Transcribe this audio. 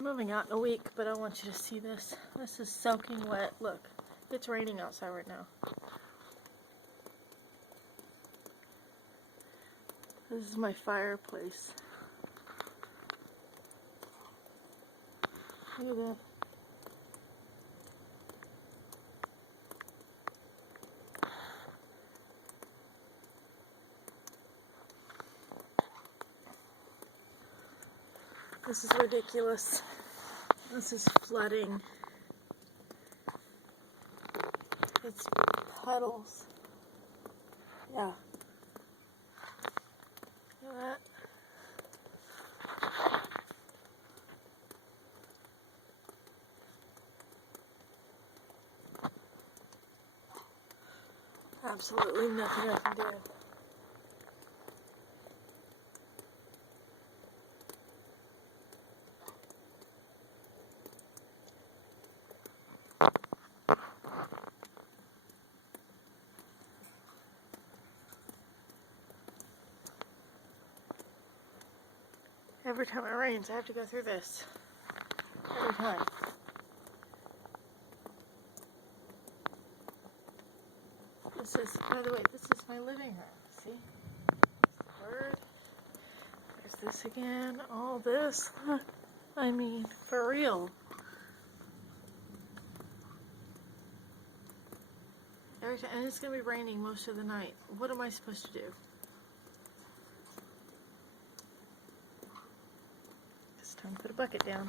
moving out in a week, but I want you to see this. This is soaking wet. Look, it's raining outside right now. This is my fireplace. Look at that. This is ridiculous. This is flooding. It's puddles. Yeah. Look at that. Absolutely nothing I can do. Every time it rains, I have to go through this. Every time. This is, by the way, this is my living room. See? Bird. There's this again. All this. I mean, for real. Every time, and it's going to be raining most of the night. What am I supposed to do? It's time to put a bucket down.